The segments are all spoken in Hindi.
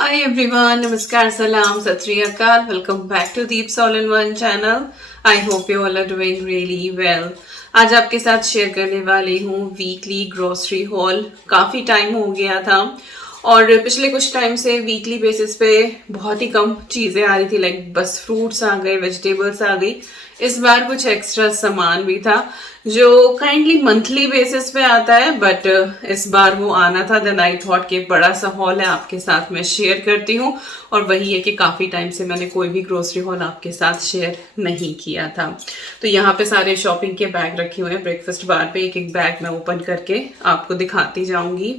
Hi everyone, Namaskar, Salam, Sat Sri Akal. Welcome back to Deep All in One channel. I hope you all are doing really well. आज आपके साथ शेयर करने वाली हूँ वीकली ग्रोसरी हॉल। काफ़ी टाइम हो गया था और पिछले कुछ टाइम से वीकली बेसिस पे बहुत ही कम चीज़ें आ रही थी, लाइक बस फ्रूट्स आ गए, वेजिटेबल्स आ गई। इस बार कुछ एक्स्ट्रा सामान भी था जो काइंडली मंथली बेसिस पे आता है, बट इस बार वो आना था। देन आई थॉट कि बड़ा सा हॉल है, आपके साथ मैं शेयर करती हूँ। और वही है कि काफ़ी टाइम से मैंने कोई भी ग्रोसरी हॉल आपके साथ शेयर नहीं किया था। तो यहाँ पे सारे शॉपिंग के बैग रखे हुए हैं। ब्रेकफास्ट बार पे एक एक बैग मैं ओपन करके आपको दिखाती जाऊंगी।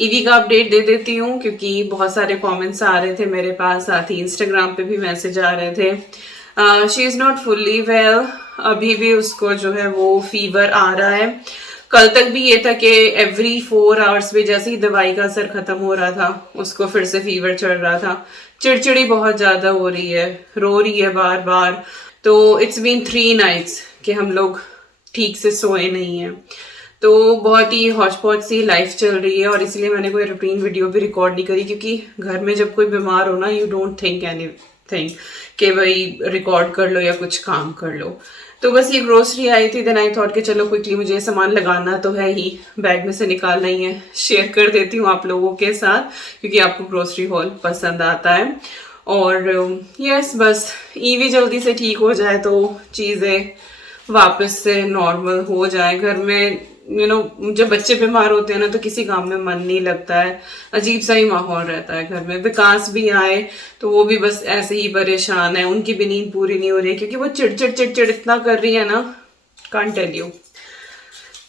ईवी का अपडेट दे देती हूँ क्योंकि बहुत सारे कमेंट्स आ रहे थे मेरे पास, साथ ही इंस्टाग्राम पे भी मैसेज आ रहे थे। She is not fully well, अभी भी उसको जो है वो फीवर आ रहा है। कल तक भी ये था कि एवरी 4 आवर्स में जैसे ही दवाई का असर खत्म हो रहा था उसको फिर से फीवर चढ़ रहा था। चिड़चिड़ी बहुत ज़्यादा हो रही है, रो रही है बार बार। तो इट्स बीन 3 नाइट्स कि हम लोग ठीक से सोए नहीं हैं। तो बहुत ही हौच पौच सी लाइफ चल रही है और इसलिए मैंने कोई रूटीन वीडियो भी रिकॉर्ड नहीं करी, क्योंकि घर में जब कोई बीमार हो ना, यू डोंट थिंक एनीथिंग कि भाई रिकॉर्ड कर लो या कुछ काम कर लो। तो बस ये ग्रोसरी आई थी, देन आई थॉट कि चलो क्विकली मुझे ये सामान लगाना तो है ही, बैग में से निकालना ही है, शेयर कर देती हूँ आप लोगों के साथ क्योंकि आपको ग्रोसरी हॉल पसंद आता है। और यस, बस ईवी जल्दी से ठीक हो जाए तो चीज़ें वापस से नॉर्मल हो जाए। घर में जब बच्चे बीमार होते हैं ना तो किसी काम में मन नहीं लगता है, अजीब सा ही माहौल रहता है घर में। विकास भी आए तो वो भी बस ऐसे ही परेशान है, उनकी भी नींद पूरी नहीं हो रही है क्योंकि वो चिड़चिड़ चिड़चिड़ इतना कर रही है ना, कांट टेल यू।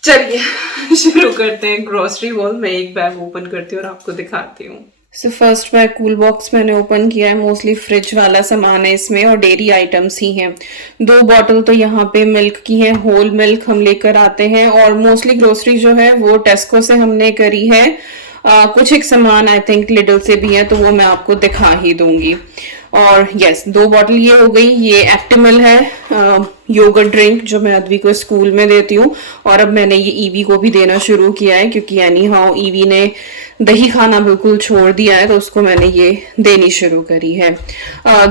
चलिए शुरू करते हैं ग्रोसरी हॉल। मैं एक बैग ओपन करती हूँ और आपको दिखाती हूँ। So first bag cool box मैंने ओपन किया है। मोस्टली फ्रिज वाला सामान है इसमें और डेयरी आइटम्स ही हैं। 2 बॉटल तो यहाँ पे मिल्क की है, होल मिल्क हम लेकर आते हैं। और मोस्टली ग्रोसरी जो है वो टेस्को से हमने करी है। कुछ एक सामान आई थिंक लिडल से भी है तो वो मैं आपको दिखा ही दूंगी। और यस, 2 बॉटल ये हो गई। ये एक्टिमल है योगर्ट ड्रिंक जो मैं अद्वी को स्कूल में देती हूँ और अब मैंने ये ईवी को भी देना शुरू किया है क्योंकि एनी हाउ ईवी ने दही खाना बिल्कुल छोड़ दिया है तो उसको मैंने ये देनी शुरू करी है।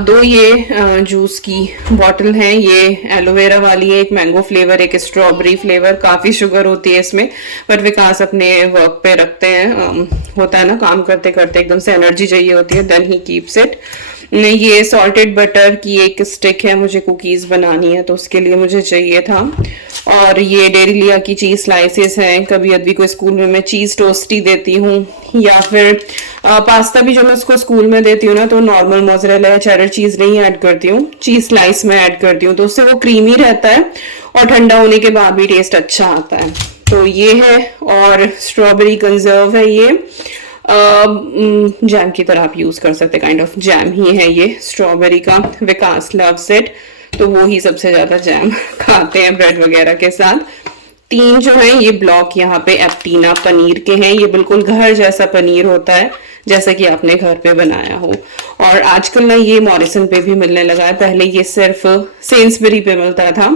2 ये जूस की बॉटल हैं। ये एलोवेरा वाली है, एक मैंगो फ्लेवर, एक स्ट्रॉबेरी फ्लेवर। काफ़ी शुगर होती है इसमें बट विकास अपने वर्क पे रखते हैं। होता है ना, काम करते करते एकदम से एनर्जी चाहिए होती है, देन ही कीप्स इट। ये सॉल्टेड बटर की एक स्टिक है, मुझे कुकीज़ बनानी है तो उसके लिए मुझे चाहिए था। और ये डेरी लिया की चीज़ स्लाइसेस हैं। कभी अद्वी को स्कूल में मैं चीज़ टोस्टी देती हूँ या फिर पास्ता भी जो मैं उसको स्कूल में देती हूँ ना तो नॉर्मल मोज़रेला या चेडर चीज़ नहीं ऐड करती हूँ, चीज़ स्लाइस में ऐड करती हूँ तो उससे वो क्रीमी रहता है और ठंडा होने के बाद भी टेस्ट अच्छा आता है। तो ये है। और स्ट्रॉबेरी कंजर्व है, ये जैम की तरह आप यूज कर सकते, काइंड ऑफ जैम ही है ये स्ट्रॉबेरी का। विकास लव्स इट तो वो ही सबसे ज्यादा जैम खाते हैं ब्रेड वगैरह के साथ। 3 जो है ये ब्लॉक यहाँ पे एप्टीना पनीर के हैं। ये बिल्कुल घर जैसा पनीर होता है जैसा कि आपने घर पे बनाया हो। और आजकल ना ये मॉरिसन पे भी मिलने लगा है, पहले ये सिर्फ सेंसबरी पे मिलता था,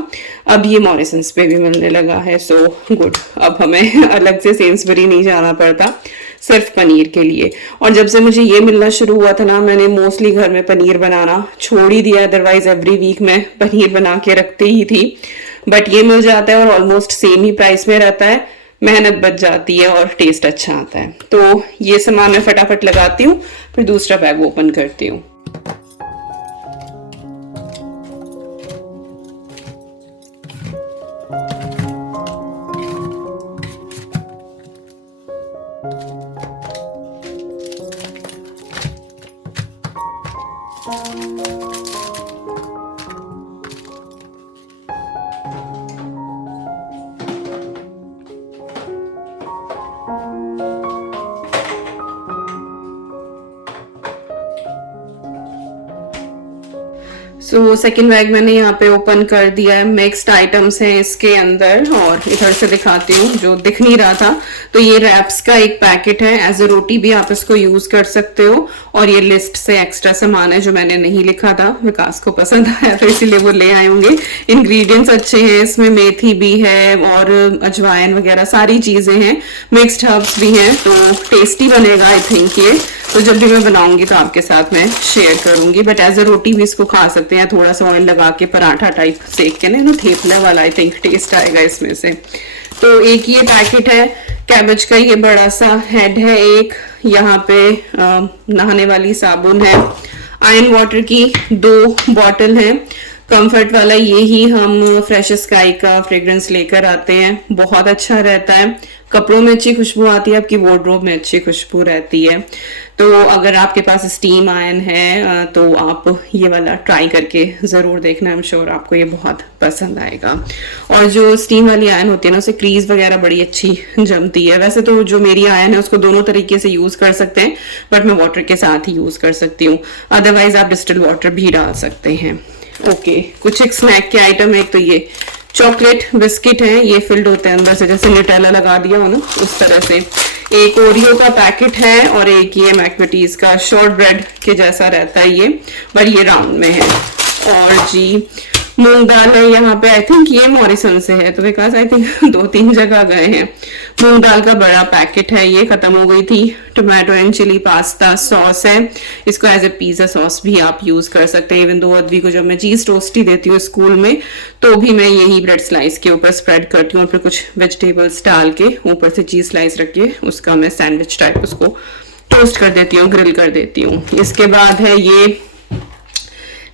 अब ये मॉरिसन्स पे भी मिलने लगा है। सो गुड, अब हमें अलग से सेंसबरी नहीं जाना पड़ता सिर्फ पनीर के लिए। और जब से मुझे ये मिलना शुरू हुआ था ना, मैंने मोस्टली घर में पनीर बनाना छोड़ ही दिया, अदरवाइज एवरी वीक मैं पनीर बना के रखती ही थी। बट ये मिल जाता है और ऑलमोस्ट सेम ही प्राइस में रहता है, मेहनत बच जाती है और टेस्ट अच्छा आता है। तो ये सामान मैं फटाफट लगाती हूँ, फिर दूसरा बैग ओपन करती हूँ। सो सेकेंड बैग मैंने यहाँ पे ओपन कर दिया है। मिक्स्ड आइटम्स हैं इसके अंदर, और इधर से दिखाती हूँ जो दिख नहीं रहा था। तो ये रैप्स का एक पैकेट है, एज अ रोटी भी आप इसको यूज कर सकते हो। और ये लिस्ट से एक्स्ट्रा सामान है जो मैंने नहीं लिखा था, विकास को पसंद आया तो इसीलिए वो ले आए होंगे। इंग्रेडिएंट्स अच्छे हैं, इसमें मेथी भी है और अजवाइन वगैरह सारी चीजें हैं, मिक्स्ड हर्ब्स भी हैं, तो टेस्टी बनेगा आई थिंक ये। तो जब भी मैं बनाऊंगी तो आपके साथ मैं शेयर करूंगी। बट एज अ रोटी भी इसको खा सकते हैं, थोड़ा सा ऑयल लगा के पराठा टाइप सेक के ना, थेपला वाला आई थिंक टेस्ट आएगा इसमें से। तो एक ये पैकेट है कैबेज का, ये बड़ा सा हेड है एक। यहाँ पे नहाने वाली साबुन है। आयरन वाटर की 2 बॉटल है। कंफर्ट वाला ये ही हम फ्रेश स्काई का फ्रेग्रेंस लेकर आते हैं, बहुत अच्छा रहता है, कपड़ों में अच्छी खुशबू आती है, आपकी वार्डरोब में अच्छी खुशबू रहती है। तो अगर आपके पास स्टीम आयरन है तो आप ये वाला ट्राई करके ज़रूर देखना, आई एम श्योर आपको ये बहुत पसंद आएगा। और जो स्टीम वाली आयरन होती है ना, उसे क्रीज वगैरह बड़ी अच्छी जमती है। वैसे तो जो मेरी आयरन है उसको दोनों तरीके से यूज़ कर सकते हैं, बट मैं वाटर के साथ ही यूज़ कर सकती हूँ, अदरवाइज आप डिस्टिल वाटर भी डाल सकते हैं। ओके, कुछ एक स्नैक के आइटम है। एक तो ये चॉकलेट बिस्किट है, ये फिल्ड होते हैं अंदर से, जैसे न्यूटेला लगा दिया हो ना उस तरह से। एक ओरियो का पैकेट है और एक ये मैकविटीज का शॉर्ट ब्रेड के जैसा रहता है ये, पर ये राउंड में है। और जी मूंग दाल है यहाँ पे, आई थिंक ये मॉरिसन से है, तो बिकॉज आई थिंक 2-3 जगह गए हैं। मूंग दाल का बड़ा पैकेट है, ये खत्म हो गई थी। Tomato and chilli pasta sauce है, इसको एज ए पिज्जा सॉस भी आप यूज कर सकते हैं। इवन दो अद्वी को जब मैं चीज टोस्टी देती हूँ स्कूल में, तो भी मैं यही ब्रेड स्लाइस के ऊपर स्प्रेड करती हूँ और फिर कुछ वेजिटेबल्स डाल के ऊपर से चीज स्लाइस रख के उसका मैं सैंडविच टाइप उसको टोस्ट कर देती हूँ, ग्रिल कर देती हूँ। इसके बाद है ये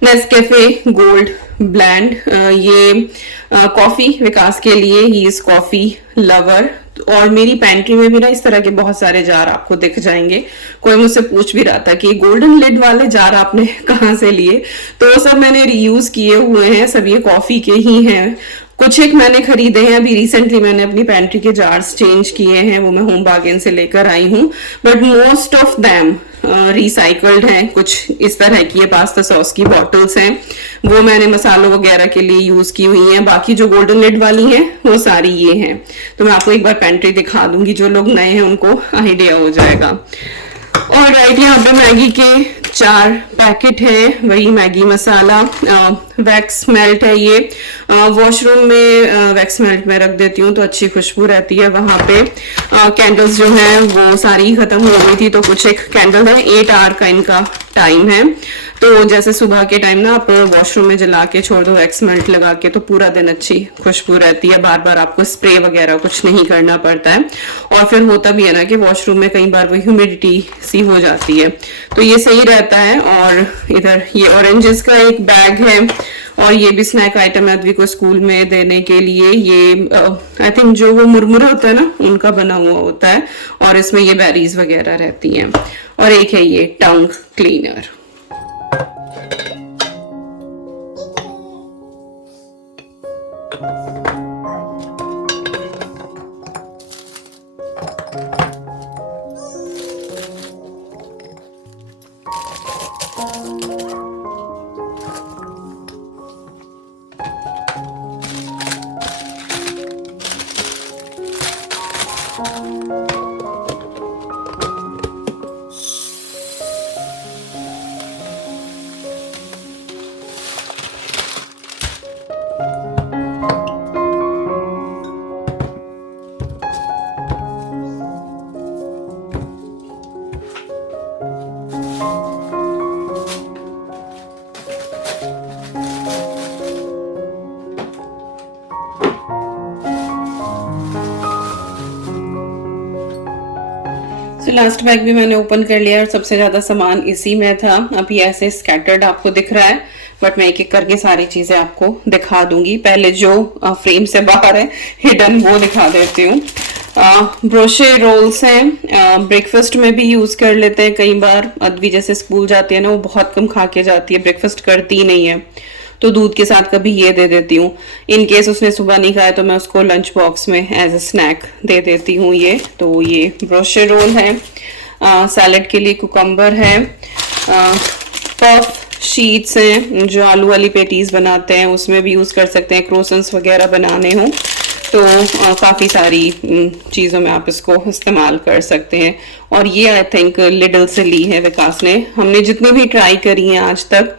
नेस्कैफे गोल्ड ब्लेंड, ये कॉफी विकास के लिए, ही इज कॉफी लवर। और मेरी पैंट्री में भी ना इस तरह के बहुत सारे जार आपको दिख जाएंगे। कोई मुझसे पूछ भी रहा था कि गोल्डन लिड वाले जार आपने कहाँ से लिए, तो सब मैंने रीयूज किए हुए हैं, सब ये कॉफी के ही हैं। कुछ एक मैंने खरीदे हैं, अभी रिसेंटली मैंने अपनी पैंट्री के जार्स चेंज किए हैं, वो मैं होम बार्गेन से लेकर आई हूँ, but most of them recycled हैं। कुछ इस तरह की ये पास्ता सॉस की बॉटल्स हैं, वो मैंने मसालों वगैरह के लिए यूज की हुई हैं। बाकी जो गोल्डन लिड वाली हैं वो सारी ये हैं। तो मैं आपको एक बार पैंट्री दिखा दूंगी, जो लोग नए हैं उनको आइडिया हो जाएगा। और राइट, यहाँ पे मैगी के 4 पैकेट है, वही मैगी मसाला। वैक्स मेल्ट है ये, वॉशरूम में वैक्स मेल्ट में रख देती हूँ तो अच्छी खुशबू रहती है वहां पे। कैंडल्स जो है वो सारी खत्म हो गई थी, तो कुछ एक कैंडल है, 8 आवर का इनका टाइम है। तो जैसे सुबह के टाइम ना आप वॉशरूम में जला के छोड़ दो वैक्स मेल्ट लगा के, तो पूरा दिन अच्छी खुशबू रहती है, बार बार आपको स्प्रे वगैरह कुछ नहीं करना पड़ता है। और फिर होता भी है ना कि वॉशरूम में कई बार वो ह्यूमिडिटी सी हो जाती है, तो ये सही रहता है। और इधर ये ऑरेंजेस का एक बैग है, और ये भी स्नैक आइटम है अद्वी को स्कूल में देने के लिए। ये आई थिंक जो वो मुरमुरा होता है ना उनका बना हुआ होता है, और इसमें ये बेरीज वगैरह रहती हैं। और एक है ये टंग क्लीनर। लास्ट बैग भी मैंने ओपन कर लिया और सबसे ज्यादा सामान इसी में था। अभी ऐसे स्कैटर्ड आपको दिख रहा है, बट मैं एक एक करके सारी चीजें आपको दिखा दूंगी। पहले जो फ्रेम से बाहर है हिडन, वो दिखा देती हूँ। ब्रोशे रोल्स हैं, ब्रेकफास्ट में भी यूज कर लेते हैं कई बार। अद्वी जैसे स्कूल जाती है ना, वो बहुत कम खा के जाती है, ब्रेकफास्ट करती ही नहीं है, तो दूध के साथ कभी ये दे देती हूँ। इन केस उसने सुबह नहीं खाया तो मैं उसको लंच बॉक्स में एज अ स्नैक दे देती हूँ ये। तो ये ब्रोशे रोल है। सैलेड के लिए कुकम्बर है। पफ शीट्स हैं जो आलू वाली पेटीज बनाते हैं उसमें भी यूज़ कर सकते हैं, क्रोसन्स वगैरह बनाने हो तो काफ़ी सारी चीज़ों में आप इसको इस्तेमाल कर सकते हैं। और ये आई थिंक लिडल से ली है विकास ने। हमने जितनी भी ट्राई करी हैं आज तक,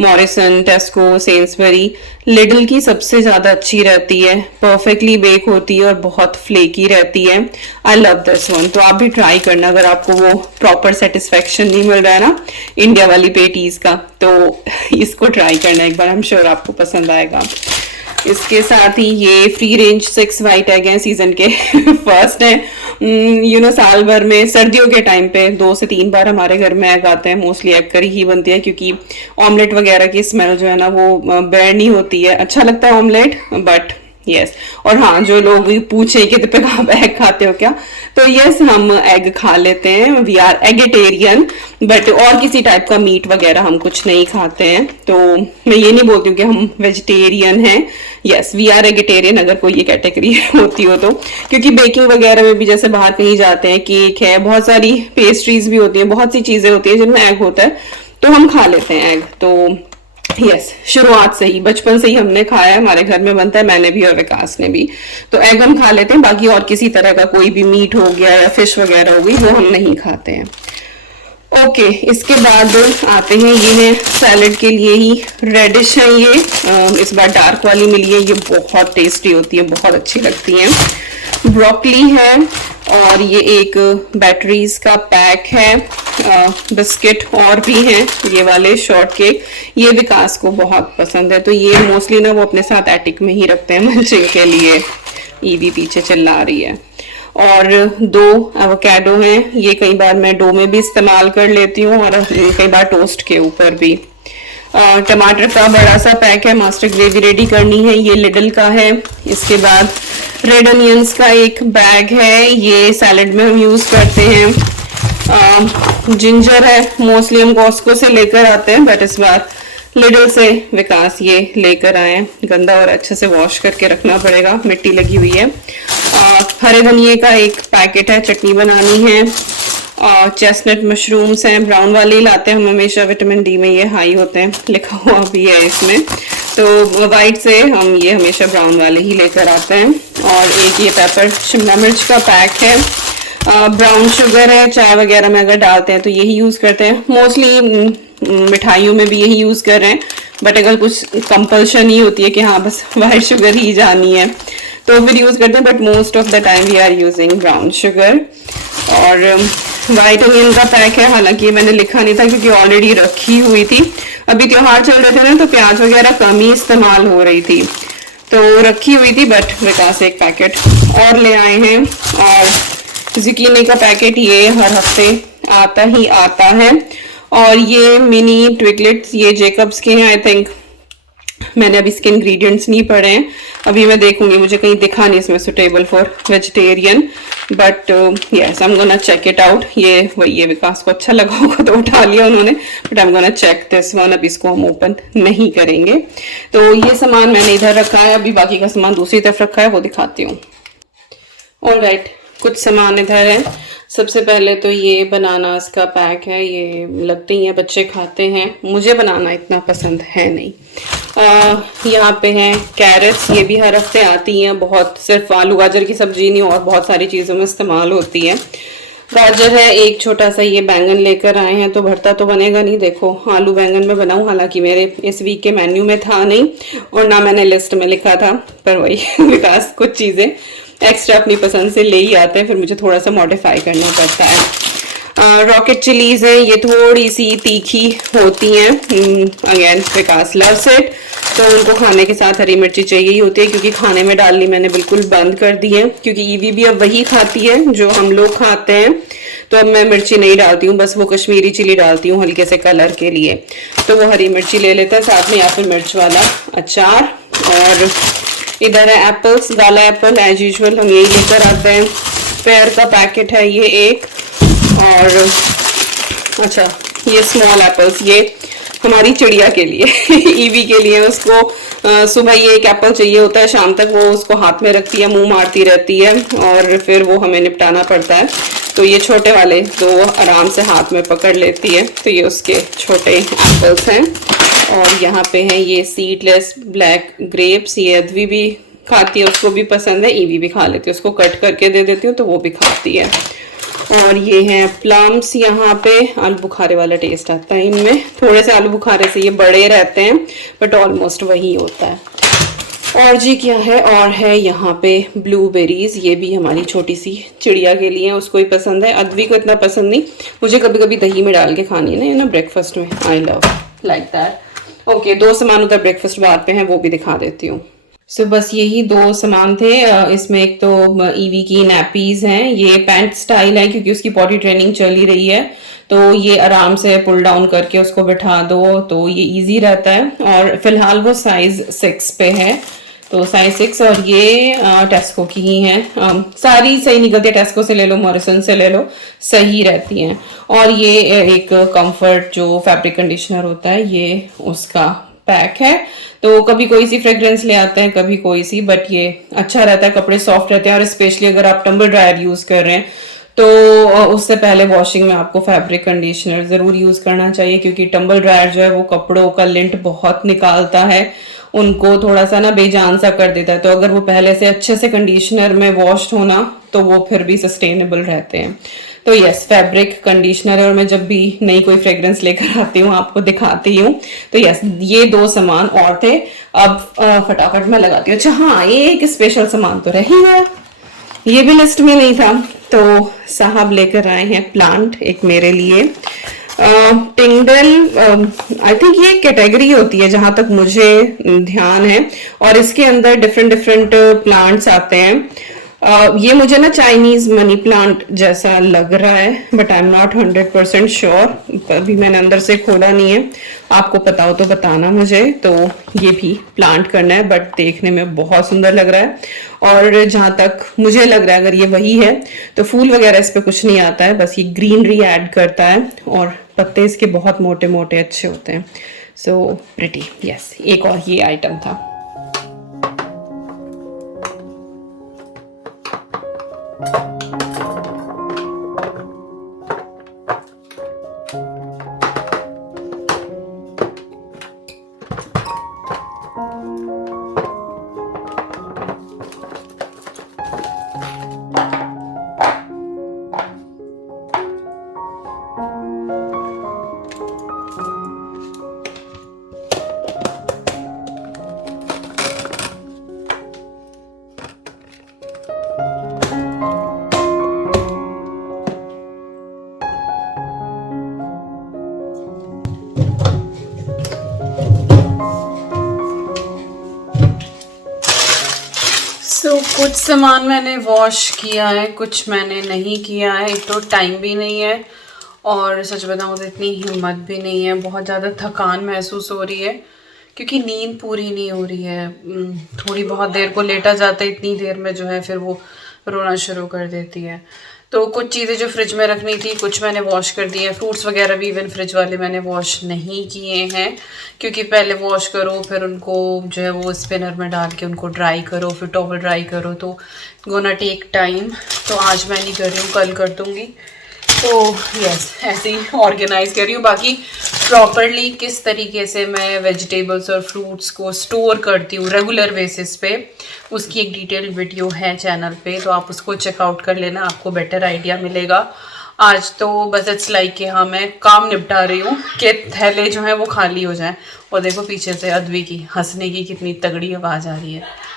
मॉरिसन, टेस्को, सेन्सबरी, लिडल की सबसे ज़्यादा अच्छी रहती है, परफेक्टली बेक होती है और बहुत फ्लेकी रहती है। I love this one. तो आप भी ट्राई करना अगर आपको वो प्रॉपर सेटिस्फेक्शन नहीं मिल रहा है ना इंडिया वाली पेटीज का, तो इसको ट्राई करना एक बार, आई एम श्योर आपको पसंद आएगा। इसके साथ ही ये फ्री रेंज 6 वाइट एग हैं, सीजन के फर्स्ट है। साल भर में सर्दियों के टाइम पे 2 से 3 बार हमारे घर में एग आते हैं। मोस्टली एग करी ही बनती है क्योंकि ऑमलेट वगैरह की स्मेल जो है ना वो बेर नहीं होती है। अच्छा लगता है ऑमलेट, बट यस और हाँ, जो लोग पूछे कि दीपिका आप एग खाते हो क्या, तो यस हम एग खा लेते हैं। वी आर एगिटेरियन, बट और किसी टाइप का मीट वगैरह हम कुछ नहीं खाते हैं। तो मैं ये नहीं बोलती हूँ कि हम वेजिटेरियन हैं। यस वी आर एगिटेरियन अगर कोई ये कैटेगरी होती हो तो, क्योंकि बेकिंग वगैरह में भी जैसे बाहर कहीं जाते हैं, केक है, बहुत सारी पेस्ट्रीज भी होती है, बहुत सी चीजें होती है जिनमें एग होता है, तो हम खा लेते हैं एग। तो यस शुरुआत से ही, बचपन से ही हमने खाया है, हमारे घर में बनता है, मैंने भी और विकास ने भी। तो एग हम खा लेते हैं, बाकी और किसी तरह का कोई भी मीट हो गया या फिश वगैरह हो गई वो हम नहीं खाते हैं। ओके, इसके बाद आते हैं, ये है सैलेड के लिए ही, रेडिश है ये, इस बार डार्क वाली मिली है, ये बहुत टेस्टी होती है, बहुत अच्छी लगती है। ब्रोकली है और ये एक बैटरीज का पैक है, बिस्किट और भी हैं ये वाले शॉर्ट केक, ये विकास को बहुत पसंद है, तो ये मोस्टली ना वो अपने साथ एटिक में ही रखते हैं मंचिंग के लिए। ईवी पीछे चिल्ला रही है। और 2 एवोकाडो हैं, ये कई बार मैं डो में भी इस्तेमाल कर लेती हूँ और कई बार टोस्ट के ऊपर भी। टमाटर का बड़ा सा पैक है, मास्टर ग्रेवी रेडी करनी है, ये लिडल का है। इसके बाद रेड अनियंस का एक बैग है, ये सैलेड में हम यूज करते हैं। जिंजर है, मोस्टली हम कॉस्को से लेकर आते हैं, बट इस बार लिडल से विकास ये लेकर आए हैं। गंदा और अच्छे से वॉश करके रखना पड़ेगा, मिट्टी लगी हुई है। हरे धनिए का एक पैकेट है, चटनी बनानी है। चेस्टनट मशरूम्स हैं, ब्राउन वाले ही लाते हैं हम हमेशा, विटामिन डी में ये हाई होते हैं, लिखा हुआ भी है इसमें, तो वाइट से हम ये हमेशा ब्राउन वाले ही लेकर आते हैं। और एक ये पेपर शिमला मिर्च का पैक है। ब्राउन शुगर है, चाय वगैरह में अगर डालते हैं तो यही यूज करते हैं, मोस्टली मिठाइयों में भी यही यूज कर रहे हैं, बट अगर कुछ कंपल्शन ही होती है कि हाँ बस वाइट शुगर ही जानी है तो फिर यूज करते हैं, but most of the time we are using brown sugar. और व्हाइट अनियन का पैक है, हालांकि मैंने लिखा नहीं था क्योंकि ऑलरेडी रखी हुई थी, अभी त्योहार चल रहे थे ना तो प्याज वगैरह कम ही इस्तेमाल हो रही थी तो रखी हुई थी, बट विकास एक पैकेट और ले आए हैं। और जुकीनी का पैकेट ये हर हफ्ते आता ही आता है। और ये मिनी ट्विगलेट्स, ये जेकब्स के हैं आई थिंक, मैंने अभी इसके इंग्रेडिएंट्स नहीं पढ़े हैं, अभी मैं देखूंगी, मुझे कहीं दिखा नहीं इसमें suitable for vegetarian, but yes I am gonna check it out. ये वही है, विकास को अच्छा लगा होगा तो उठा लिया उन्होंने, but I am gonna check this one. अब इसको हम ओपन नहीं करेंगे। तो ये सामान मैंने इधर रखा है, अभी बाकी का सामान दूसरी तरफ रखा है, वो दिखाती हूँ। ऑलराइट, कुछ सामान इधर है। सबसे पहले तो ये बनानास का पैक है, ये लगते ही हैं बच्चे खाते हैं, मुझे बनाना इतना पसंद है नहीं। यहाँ पे हैं कैरेट्स, ये भी हर हफ्ते आती हैं, बहुत, सिर्फ आलू गाजर की सब्जी नहीं और बहुत सारी चीज़ों में इस्तेमाल होती है। गाजर है, एक छोटा सा ये बैंगन लेकर आए हैं, तो भरता तो बनेगा नहीं, देखो आलू बैंगन में बनाऊं, हालांकि मेरे इस वीक के मेन्यू में था नहीं और ना मैंने लिस्ट में लिखा था, पर वही विकास कुछ चीज़ें एक्स्ट्रा अपनी पसंद से ले ही आते हैं, फिर मुझे थोड़ा सा मॉडिफाई करना पड़ता है। रॉकेट चिलीज है, ये थोड़ी सी तीखी होती हैं, अगेन विकास लव्स इट, तो उनको खाने के साथ हरी मिर्ची चाहिए ही होती है, क्योंकि खाने में डालनी मैंने बिल्कुल बंद कर दी है, क्योंकि ईवी भी अब वही खाती है जो हम लोग खाते हैं, तो अब मैं मिर्ची नहीं डालती हूँ, बस वो कश्मीरी चिली डालती हूँ हल्के से कलर के लिए, तो वो हरी मिर्ची ले लेते हैं साथ में, या फिर मिर्च वाला अचार। और इधर है एप्पल्स, गाला एप्पल एज यूजुअल हम यही लेकर आते हैं। पेयर का पैकेट है ये एक, और अच्छा ये स्मॉल एप्पल्स, ये हमारी चिड़िया के लिए ईवी के लिए, उसको सुबह ये एक एप्पल चाहिए होता है, शाम तक वो उसको हाथ में रखती है, मुंह मारती रहती है और फिर वो हमें निपटाना पड़ता है, तो ये छोटे वाले दो आराम से हाथ में पकड़ लेती है, तो ये उसके छोटे एप्पल्स हैं। और यहाँ पे हैं ये सीडलेस ब्लैक ग्रेप्स, ये अदवी भी खाती है, उसको भी पसंद है, ईवी भी खा लेती है, उसको कट करके दे देती हूँ तो वो भी खाती है। और ये हैं प्लम्स, यहाँ पे आलू बुखारे वाला टेस्ट आता है इनमें, थोड़े से आलू बुखारे से ये बड़े रहते हैं बट ऑलमोस्ट वही होता है। और जी क्या है, और है यहाँ पे ब्लूबेरीज, ये भी हमारी छोटी सी चिड़िया के लिए, उसको ही पसंद है, अद्वी को इतना पसंद नहीं, मुझे कभी कभी दही में डाल के खानी है ना ब्रेकफास्ट में, I love like that. Okay, दो सामान उधर ब्रेकफास्ट बार पे हैं, वो भी दिखा देती हूँ। सो बस यही दो सामान थे। इसमें एक तो ईवी की नैपीज हैं, ये पैंट स्टाइल है क्योंकि उसकी पॉटी ट्रेनिंग चल ही रही है, तो ये आराम से पुल डाउन करके उसको बिठा दो तो ये इजी रहता है। और फिलहाल वो साइज 6 पे है, तो साइज 6, और ये टेस्को की ही हैं। सारी सही निकलती है, टेस्को से ले लो, मॉरिसन से ले लो, सही रहती हैं। और ये एक कंफर्ट जो फैब्रिक कंडीशनर होता है, ये उसका पैक है, तो कभी कोई सी फ्रेग्रेंस ले आते हैं, कभी कोई सी, बट ये अच्छा रहता है, कपड़े सॉफ्ट रहते हैं। और स्पेशली अगर आप टंबल ड्रायर यूज कर रहे हैं तो उससे पहले वॉशिंग में आपको फैब्रिक कंडीशनर जरूर यूज करना चाहिए, क्योंकि टंबल ड्रायर जो है वो कपड़ों का लिंट बहुत निकालता है, उनको थोड़ा सा ना बेजान सा कर देता है। तो अगर वो पहले से अच्छे से कंडीशनर में वॉश्ड होना तो वो फिर भी सस्टेनेबल रहते हैं। तो यस, फैब्रिक कंडीशनर है, और मैं जब भी नई कोई फ्रेग्रेंस लेकर आती हूँ आपको दिखाती हूँ। तो यस, ये दो सामान और थे, अब फटाफट मैं लगाती हूँ। अच्छा हाँ, एक स्पेशल सामान तो रह ही गया, ये भी लिस्ट में नहीं था, तो साहब लेकर आए हैं प्लांट एक मेरे लिए। टिंडल, आई थिंक ये कैटेगरी होती है जहां तक मुझे ध्यान है, और इसके अंदर डिफरेंट डिफरेंट प्लांट्स आते हैं। ये मुझे ना चाइनीज मनी प्लांट जैसा लग रहा है, but I am not 100% sure, अभी मैंने अंदर से खोला नहीं है, आपको पता हो तो बताना मुझे। तो ये भी प्लांट करना है, बट देखने में बहुत सुंदर लग रहा है, और जहां तक मुझे लग रहा है अगर ये वही है तो फूल वगैरह इस पे कुछ नहीं आता है, बस ये ग्रीनरी ऐड करता है, और पत्ते इसके बहुत मोटे मोटे अच्छे होते हैं। सो प्रिटी, यस, एक और ये आइटम था। कुछ सामान मैंने वॉश किया है, कुछ मैंने नहीं किया है। एक तो टाइम भी नहीं है, और सच बताऊँ तो इतनी हिम्मत भी नहीं है, बहुत ज़्यादा थकान महसूस हो रही है क्योंकि नींद पूरी नहीं हो रही है। थोड़ी बहुत देर को लेटा जाता है, इतनी देर में जो है फिर वो रोना शुरू कर देती है। तो कुछ चीज़ें जो फ्रिज में रखनी थी कुछ मैंने वॉश कर दी है, फ्रूट्स वगैरह भी इवन फ्रिज वाले मैंने वॉश नहीं किए हैं, क्योंकि पहले वॉश करो फिर उनको जो है वो स्पिनर में डाल के उनको ड्राई करो, फिर टॉवल ड्राई करो, तो गोना टेक टाइम। तो आज मैं नहीं कर रही हूँ, कल कर दूँगी। तो यस, ऐसे ही ऑर्गेनाइज कर रही हूँ। बाकी प्रॉपरली किस तरीके से मैं वेजिटेबल्स और फ्रूट्स को स्टोर करती हूँ रेगुलर बेसिस पे, उसकी एक डिटेल्ड वीडियो है चैनल पे, तो आप उसको चेकआउट कर लेना, आपको बेटर आइडिया मिलेगा। आज तो बस इट्स लाइक कि हाँ, मैं काम निपटा रही हूँ कि थैले जो हैं वो खाली हो जाएं। और देखो पीछे से अद्वी की हंसने की कितनी तगड़ी आवाज़ आ रही है।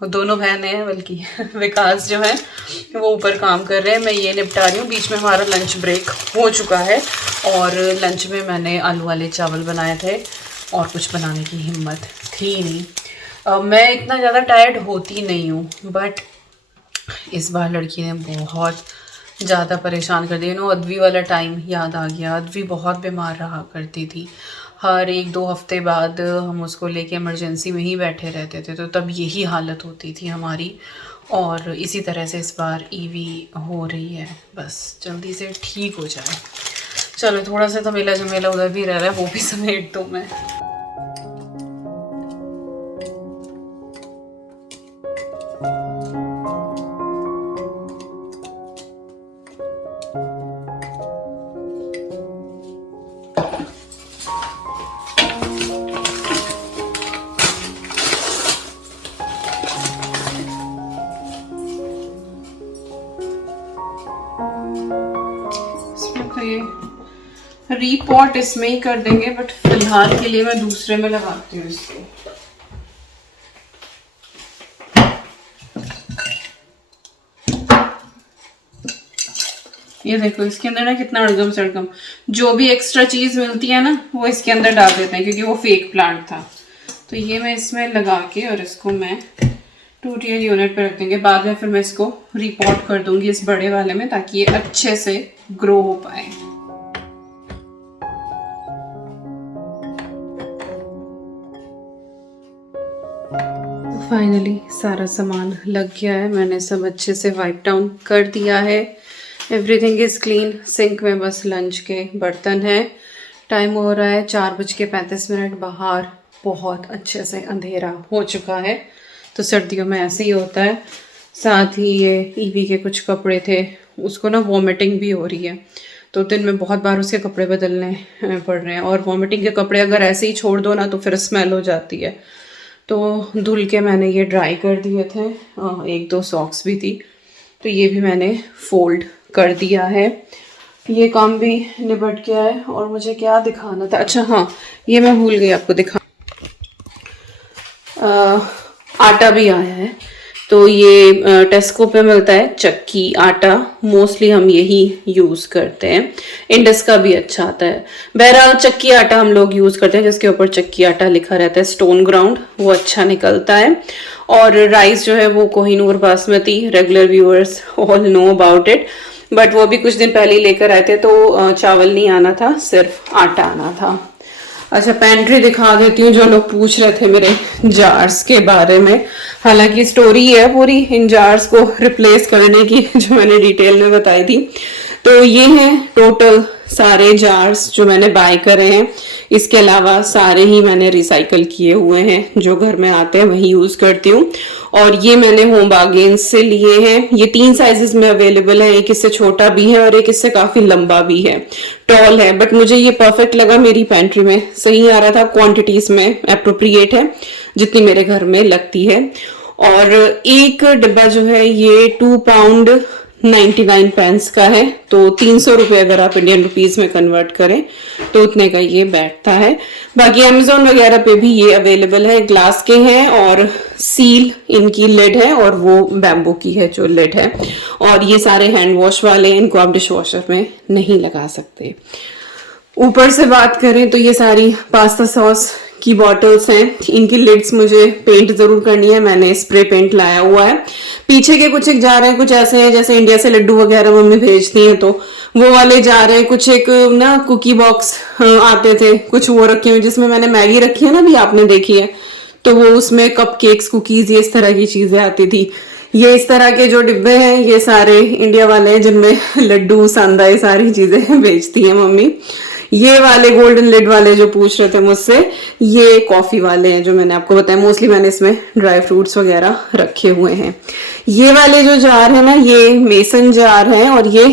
वो दोनों बहनें हैं, बल्कि विकास जो है वो ऊपर काम कर रहे हैं, मैं ये निपटा रही हूँ। बीच में हमारा लंच ब्रेक हो चुका है, और लंच में मैंने आलू वाले चावल बनाए थे, और कुछ बनाने की हिम्मत थी नहीं। मैं इतना ज़्यादा टायर्ड होती नहीं हूँ, बट इस बार लड़की ने बहुत ज़्यादा परेशान कर दिया। अद्वी वाला टाइम याद आ गया, अद्वी बहुत बीमार रहा करती थी, हर 1-2 हफ्ते बाद हम उसको लेके इमरजेंसी में ही बैठे रहते थे, तो तब यही हालत होती थी हमारी। और इसी तरह से इस बार ईवी हो रही है, बस जल्दी से ठीक हो जाए। चलो, थोड़ा सा तो मेला जमेला उधर भी रह रहा है, वो भी समेट दूँ मैं। इसमें तो ये रीपॉट इसमें ही कर देंगे, बट फिलहाल के लिए मैं दूसरे में लगाती हूँ इसको। ये देखो इसके अंदर ना कितना अड़गम सड़गम, जो भी एक्स्ट्रा चीज मिलती है ना वो इसके अंदर डाल देते हैं, क्योंकि वो फेक प्लांट था। तो ये मैं इसमें लगा के और इसको मैं 2 टियर यूनिट पे रख देंगे। बाद में फिर मैं इसको रिपॉट कर दूंगी इस बड़े वाले में, ताकि ये अच्छे से ग्रो हो पाए। तो फाइनली सारा सामान लग गया है, मैंने सब अच्छे से वाइप डाउन कर दिया है। Everything is clean. सिंक में बस लंच के बर्तन हैं। टाइम हो रहा है 4:35। बाहर बहुत अच्छे से अंधेरा हो चुका है, तो सर्दियों में ऐसे ही होता है। साथ ही ये ईवी के कुछ कपड़े थे, उसको ना वॉमिटिंग भी हो रही है, तो दिन में बहुत बार उसके कपड़े बदलने पड़ रहे हैं। और वॉमिटिंग के कपड़े अगर ऐसे ही छोड़ दो ना तो फिर स्मेल हो जाती है। तो धुल के मैंने ये ड्राई कर दिए थे। 1-2 सॉक्स भी थी, तो ये भी मैंने फोल्ड कर दिया है। ये काम भी निपट गया है। और मुझे क्या दिखाना था, अच्छा हाँ, ये मैं भूल गई आपको दिखा, आटा भी आया है। तो ये टेस्को पे मिलता है चक्की आटा, मोस्टली हम यही यूज़ करते हैं। इंडस का भी अच्छा आता है। बहरहाल चक्की आटा हम लोग यूज़ करते हैं, जिसके ऊपर चक्की आटा लिखा रहता है, स्टोन ग्राउंड, वो अच्छा निकलता है। और राइस जो है वो Kohinoor basmati, regular viewers all know about it, but वो भी कुछ दिन पहले ही लेकर आए थे, तो चावल नहीं आना था, सिर्फ आटा आना था। अच्छा, पेंट्री दिखा देती हूँ। जो लोग पूछ रहे थे मेरे जार्स के बारे में, हालांकि स्टोरी है पूरी इन जार्स को रिप्लेस करने की, जो मैंने डिटेल में बताई थी। तो ये हैं टोटल सारे जार्स जो मैंने बाय करे हैं। इसके अलावा सारे ही मैंने रिसाइकल किए हुए हैं, जो घर में आते हैं वही यूज करती हूँ। और ये मैंने होम बार्गेन्स से लिए हैं। ये 3 साइजेस में अवेलेबल है, एक इससे छोटा भी है और एक इससे काफी लंबा भी है, टॉल है, बट मुझे ये परफेक्ट लगा। मेरी पेंट्री में सही आ रहा था, क्वांटिटीज में अप्रोप्रिएट है जितनी मेरे घर में लगती है। और एक डिब्बा जो है ये 2 पाउंड 99 पेंस का है, तो 300 रुपये अगर आप इंडियन रुपीज में कन्वर्ट करें तो उतने का ये बैठता है। बाकी अमेजोन वगैरह पे भी ये अवेलेबल है। ग्लास के हैं और सील इनकी लिड है, और वो बैम्बू की है जो लिड है। और ये सारे हैंड वॉश वाले, इनको आप डिश वॉशर में नहीं लगा सकते। ऊपर से बात करें तो ये सारी पास्ता सॉस की बॉटल्स हैं। इनकी लिड्स मुझे पेंट जरूर करनी है, मैंने स्प्रे पेंट लाया हुआ है। पीछे के कुछ एक जा रहे हैं, कुछ ऐसे हैं जैसे इंडिया से लड्डू वगैरह मम्मी भेजती हैं, तो वो वाले जा रहे हैं। कुछ एक ना कुकी बॉक्स आते थे, कुछ वो रखे हुए जिसमें मैंने मैगी रखी है ना, भी आपने देखी है, तो वो उसमें कप केक्स, कुकीज, ये इस तरह की चीजें आती थी। ये इस तरह के जो डिब्बे हैं ये सारे इंडिया वाले हैं, जिनमें लड्डू, सांदा, ये सारी चीजें बेचती है मम्मी। ये वाले गोल्डन लिड वाले जो पूछ रहे थे मुझसे, ये कॉफी वाले हैं जो मैंने आपको बताया। मोस्टली मैंने इसमें ड्राई फ्रूट्स वगैरह रखे हुए हैं। ये वाले जो जार है ना, ये मेसन जार है, और ये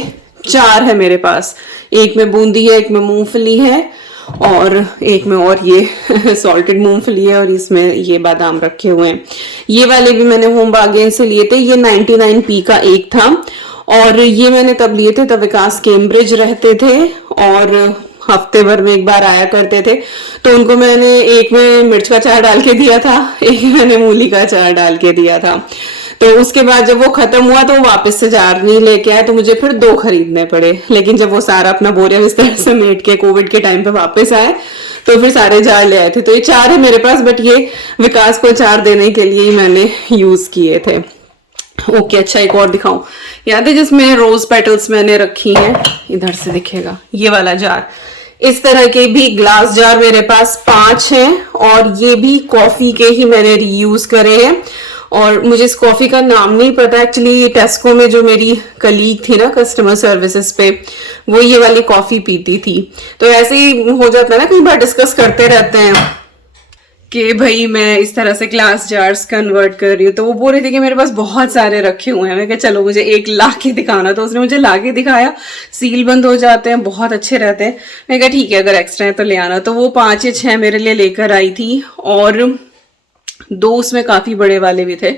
4 है मेरे पास। एक में बूंदी है, एक में मूंगफली है, और एक में और ये सॉल्टेड मूंगफली है, और इसमें ये बादाम रखे हुए हैं। ये वाले भी मैंने होम बार्गेन से लिए थे। ये 99p का एक था, और ये मैंने तब लिए थे तब विकास कैम्ब्रिज रहते थे और हफ्ते भर में एक बार आया करते थे। तो उनको मैंने एक में मिर्च का अचार डाल के दिया था, एक में मैंने मूली का अचार डाल के दिया था। तो उसके बाद जब वो खत्म हुआ तो वापस से जार नहीं लेके आए, तो मुझे फिर 2 खरीदने पड़े। लेकिन जब वो सारा अपना बोरिया बिस्तर समेट के कोविड के टाइम पे वापस आए तो फिर सारे जार ले आए थे। तो ये 4 है मेरे पास, बट ये विकास को अचार देने के लिए ही मैंने यूज किए थे। ओके, अच्छा एक और दिखाऊं, याद है जिसमें रोज पेटल्स मैंने रखी हैं, इधर से दिखेगा ये वाला जार। इस तरह के भी ग्लास जार मेरे पास 5 हैं, और ये भी कॉफी के ही मैंने रीयूज करे हैं। और मुझे इस कॉफी का नाम नहीं पता एक्चुअली। टेस्को में जो मेरी कलीग थी ना कस्टमर सर्विसेज पे, वो ये वाली कॉफी पीती थी। तो ऐसे ही हो जाता है ना, कई बार डिस्कस करते रहते हैं कि भाई मैं इस तरह से ग्लास जार्स कन्वर्ट कर रही हूँ, तो वो बोल रही थी कि मेरे पास बहुत सारे रखे हुए हैं। मैं कहा चलो मुझे एक ला के दिखाना, तो उसने मुझे ला के दिखाया। सील बंद हो जाते हैं, बहुत अच्छे रहते हैं। मैं कहा ठीक है, अगर एक्स्ट्रा है तो ले आना। तो वो 5 या 6 मेरे लिए लेकर आई थी, और 2 उसमें काफी बड़े वाले भी थे।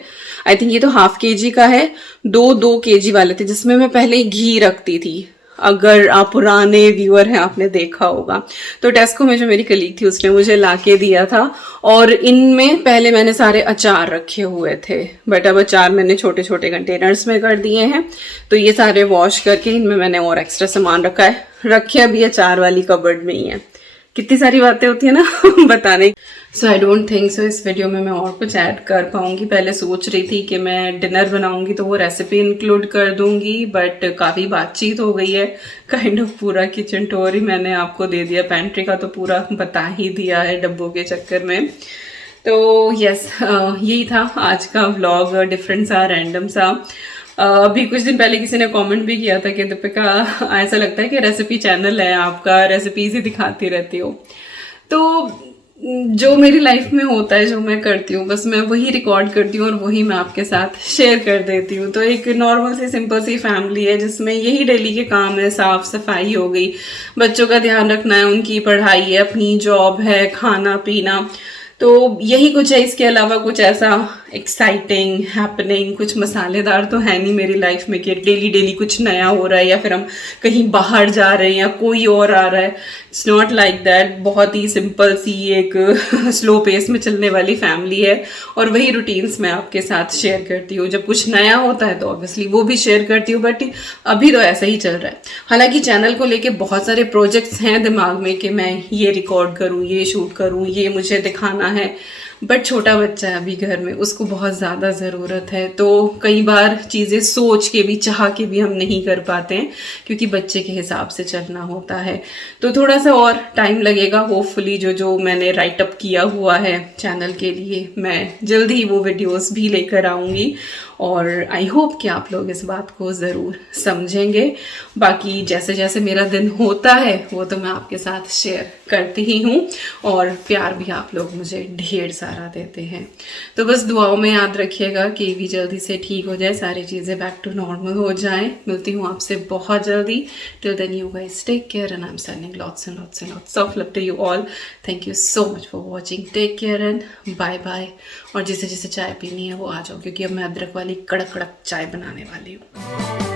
आई थिंक ये तो ½ kg का है, 2 kg वाले थे, जिसमें मैं पहले घी रखती थी। अगर आप पुराने व्यूअर हैं, आपने देखा होगा। तो टेस्को में जो मेरी कलीग थी उसने मुझे लाके दिया था, और इनमें पहले मैंने सारे अचार रखे हुए थे, बट अब अचार मैंने छोटे छोटे कंटेनर्स में कर दिए हैं। तो ये सारे वॉश करके इनमें मैंने और एक्स्ट्रा सामान रखा है। रखे अभी अचार वाली कबर्ड में ही है। कितनी सारी बातें होती है ना बताने। सो आई डोंट थिंक सो इस वीडियो में मैं और कुछ ऐड कर पाऊंगी। पहले सोच रही थी कि मैं डिनर बनाऊंगी तो वो रेसिपी इंक्लूड कर दूंगी, बट काफ़ी बातचीत हो गई है। काइंड ऑफ पूरा किचन टूर ही मैंने आपको दे दिया, पेंट्री का तो पूरा बता ही दिया है डब्बों के चक्कर में। तो यस, यही था आज का व्लॉग, डिफरेंट सा, रैंडम सा। अभी कुछ दिन पहले किसी ने कमेंट भी किया था कि दीपिका, ऐसा लगता है कि रेसिपी चैनल है आपका, रेसिपीज ही दिखाती रहती हो। तो जो मेरी लाइफ में होता है, जो मैं करती हूँ, बस मैं वही रिकॉर्ड करती हूँ और वही मैं आपके साथ शेयर कर देती हूँ। तो एक नॉर्मल सी सिंपल सी फैमिली है जिसमें यही डेली के काम है। साफ सफाई हो गई, बच्चों का ध्यान रखना है, उनकी पढ़ाई है, अपनी जॉब है, खाना पीना, तो यही कुछ है। इसके अलावा कुछ ऐसा एक्साइटिंग हैपनिंग, कुछ मसालेदार तो है नहीं मेरी लाइफ में कि डेली डेली कुछ नया हो रहा है या फिर हम कहीं बाहर जा रहे हैं या कोई और आ रहा है। It's not like that. बहुत ही सिंपल सी एक स्लो पेस में चलने वाली फैमिली है, और वही रूटीन्स मैं आपके साथ शेयर करती हूँ। जब कुछ नया होता है तो ऑब्वियसली वो भी शेयर करती हूँ, बट अभी तो ऐसा ही चल रहा है। हालांकि चैनल को लेके बहुत सारे प्रोजेक्ट्स हैं दिमाग में कि मैं ये रिकॉर्ड करूँ, ये शूट करूँ, ये मुझे दिखाना है, बट छोटा बच्चा है अभी घर में, उसको बहुत ज़्यादा ज़रूरत है। तो कई बार चीज़ें सोच के भी, चाह के भी हम नहीं कर पाते हैं, क्योंकि बच्चे के हिसाब से चलना होता है। तो थोड़ा सा और टाइम लगेगा। होपफुली जो मैंने राइट अप किया हुआ है चैनल के लिए, मैं जल्द ही वो वीडियोस भी लेकर आऊँगी, और आई होप कि आप लोग इस बात को ज़रूर समझेंगे। बाकी जैसे जैसे मेरा दिन होता है वो तो मैं आपके साथ शेयर करती ही हूँ, और प्यार भी आप लोग मुझे ढेर सारा देते हैं। तो बस दुआओं में याद रखिएगा कि भी जल्दी से ठीक हो जाए, सारी चीज़ें बैक टू नॉर्मल हो जाएं। मिलती हूँ आपसे बहुत जल्दी। Till then you guys take care, and I am sending lots and lots and lots of love to you all. Thank you so much for watching. Take care and bye bye. और जिसे जिसे चाय पीनी है वो आ जाओ, क्योंकि अब मैं अदरक वाली कड़क कड़क चाय बनाने वाली हूँ।